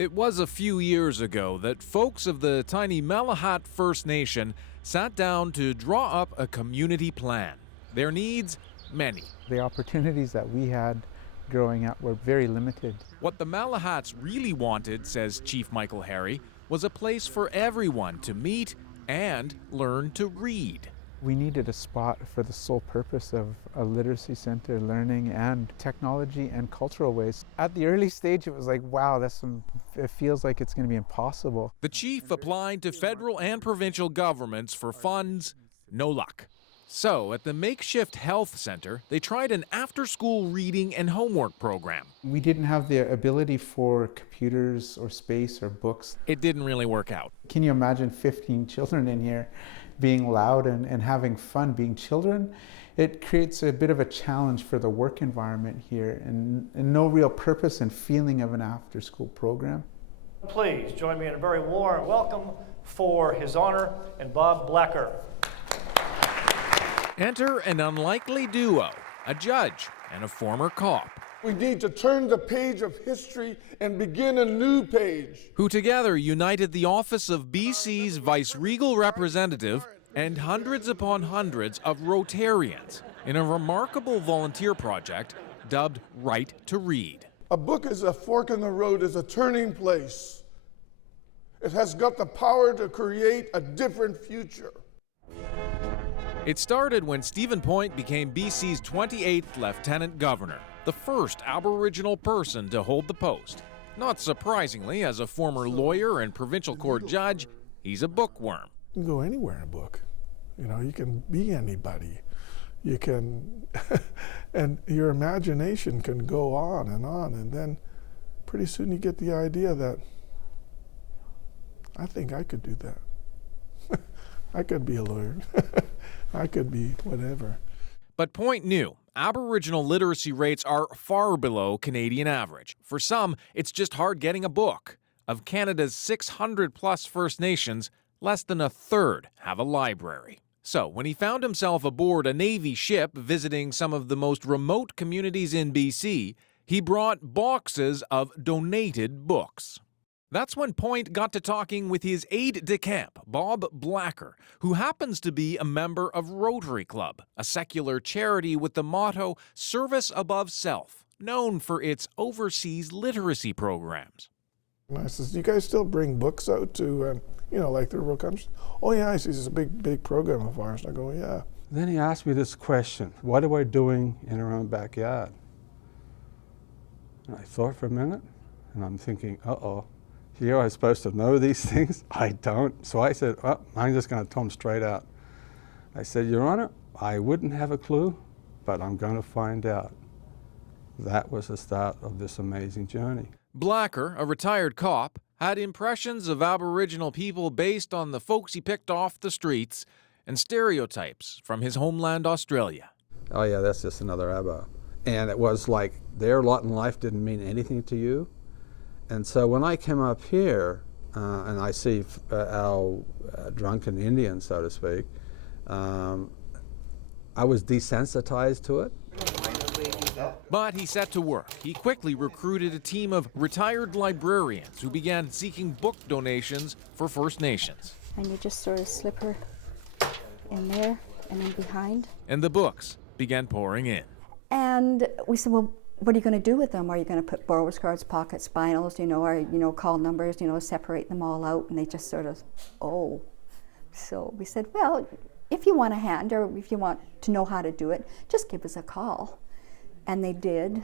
It was a few years ago that folks of the tiny Malahat First Nation sat down to draw up a community plan. Their needs, many. The opportunities that we had growing up were very limited. What the Malahats really wanted, says Chief Michael Harry, was a place for everyone to meet and learn to read. We needed a spot for the sole purpose of a literacy center, learning and technology and cultural ways. At the early stage, it was like, wow, it feels like it's going to be impossible. The chief applied to federal and provincial governments for funds, no luck. So at the makeshift health center, they tried an after-school reading and homework program. We didn't have the ability for computers or space or books. It didn't really work out. Can you imagine 15 children in here being loud and having fun, being children? It creates a bit of a challenge for the work environment here and no real purpose and feeling of an after-school program. Please join me in a very warm welcome for His Honor and Bob Blacker. Enter an unlikely duo, a judge and a former cop. We need to turn the page of history and begin a new page. Who together united the office of BC's vice-regal representative and hundreds upon hundreds of Rotarians in a remarkable volunteer project dubbed Right to Read. A book is a fork in the road, is a turning place. It has got the power to create a different future. It started when Stephen Point became BC's 28th Lieutenant Governor, the first Aboriginal person to hold the post. Not surprisingly, as a former lawyer and provincial court judge, he's a bookworm. You can go anywhere in a book. You know, you can be anybody. You can, and your imagination can go on, and then pretty soon you get the idea that I think I could do that. I could be a lawyer. I could be whatever. But Point knew Aboriginal literacy rates are far below Canadian average. For some, it's just hard getting a book. Of Canada's 600-plus First Nations, less than a third have a library. So when he found himself aboard a Navy ship visiting some of the most remote communities in BC, he brought boxes of donated books. That's when Point got to talking with his aide-de-camp, Bob Blacker, who happens to be a member of Rotary Club, a secular charity with the motto, Service Above Self, known for its overseas literacy programs. And I says, do you guys still bring books out to, like the rural countries? Oh yeah, I see, it's a big program of ours. And I go, yeah. Then he asked me this question, what am I doing in our own backyard? And I thought for a minute, and I'm thinking, uh-oh. Here I'm supposed to know these things? I don't. So I said, I'm just going to tell him straight out. I said, Your Honor, I wouldn't have a clue, but I'm going to find out. That was the start of this amazing journey. Blacker, a retired cop, had impressions of Aboriginal people based on the folks he picked off the streets and stereotypes from his homeland Australia. Oh yeah, that's just another Abbo. And it was like their lot in life didn't mean anything to you. And so when I came up here and I see our drunken Indians, so to speak, I was desensitized to it. But he set to work. He quickly recruited a team of retired librarians who began seeking book donations for First Nations. And you just sort of slip her in there and then behind. And the books began pouring in. And we said, well, what are you going to do with them? Are you going to put borrowers cards, pocket spinals, or, call numbers, separate them all out? And they just sort of, oh. So we said, well, if you want a hand or if you want to know how to do it, just give us a call. And they did.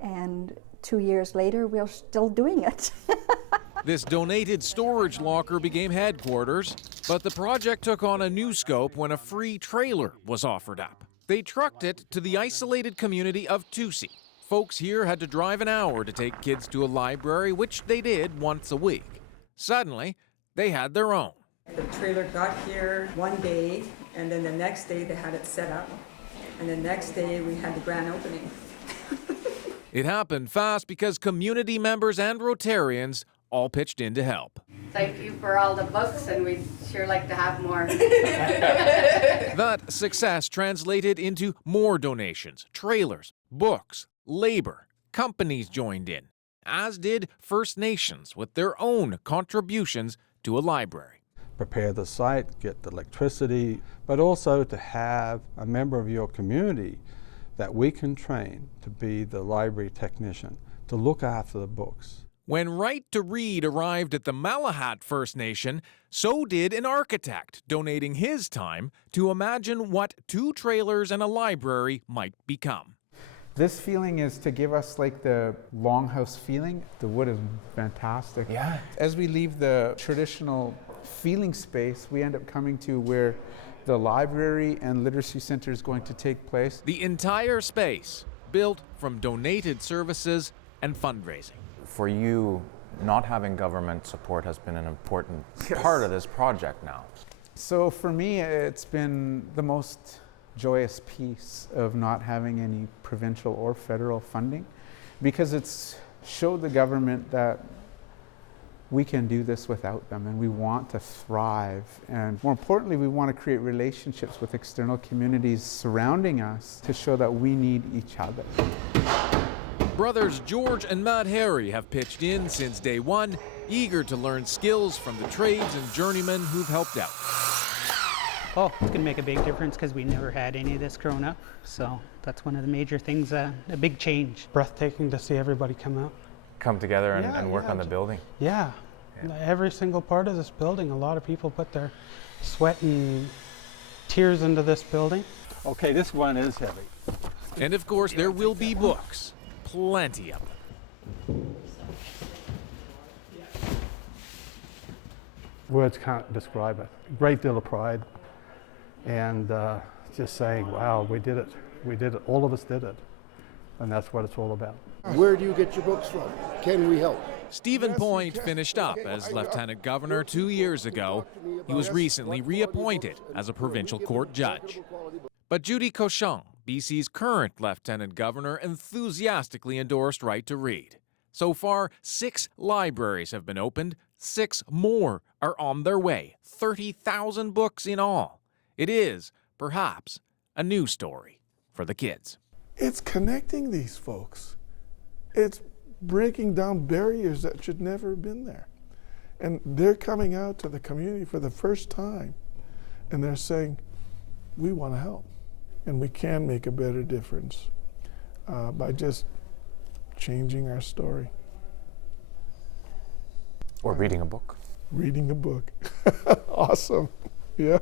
And 2 years later, we're still doing it. This donated storage locker became headquarters, but the project took on a new scope when a free trailer was offered up. They trucked it to the isolated community of Tusi. Folks here had to drive an hour to take kids to a library, which they did once a week. Suddenly, they had their own. The trailer got here one day, and then the next day they had it set up, and the next day we had the grand opening. It happened fast because community members and Rotarians all pitched in to help. Thank you for all the books, and we'd sure like to have more. That success translated into more donations, trailers, books, labor. Companies joined in. as did First Nations with their own contributions to a library. Prepare the site, get the electricity, but also to have a member of your community that we can train to be the library technician, to look after the books. When Right to Read arrived at the Malahat First Nation, so did an architect, donating his time to imagine what 2 trailers and a library might become. This feeling is to give us like the longhouse feeling. The wood is fantastic. Yeah. As we leave the traditional feeling space, we end up coming to where the library and literacy center is going to take place. The entire space built from donated services and fundraising. For you, not having government support has been an important part of this project now. So for me, it's been the most joyous piece of not having any provincial or federal funding, because it's showed the government that we can do this without them, and we want to thrive. And more importantly, we want to create relationships with external communities surrounding us to show that we need each other. Brothers George and Matt Harry have pitched in since day one, eager to learn skills from the trades and journeymen who've helped out. Oh, it's going to make a big difference because we never had any of this growing up. So that's one of the major things, a big change. Breathtaking to see everybody come out. Come together and work on the building. Yeah. Every single part of this building, a lot of people put their sweat and tears into this building. Okay, this one is heavy. And of course, there will be books. Plenty of them. Words can't describe it. A great deal of pride, and just saying, wow, we did it. We did it. All of us did it. And that's what it's all about. Where do you get your books from? Can we help? Stephen Point finished up as Lieutenant Governor 2 years ago. He was recently reappointed as a provincial court judge. But Judy Cochon, BC's current Lieutenant Governor, enthusiastically endorsed Right to Read. So far, 6 libraries have been opened. 6 more are on their way. 30,000 books in all. It is, perhaps, a new story for the kids. It's connecting these folks. It's breaking down barriers that should never have been there. And they're coming out to the community for the first time, and they're saying, we want to help. And we can make a better difference by just changing our story. Or reading a book. Reading a book. Awesome. Yeah.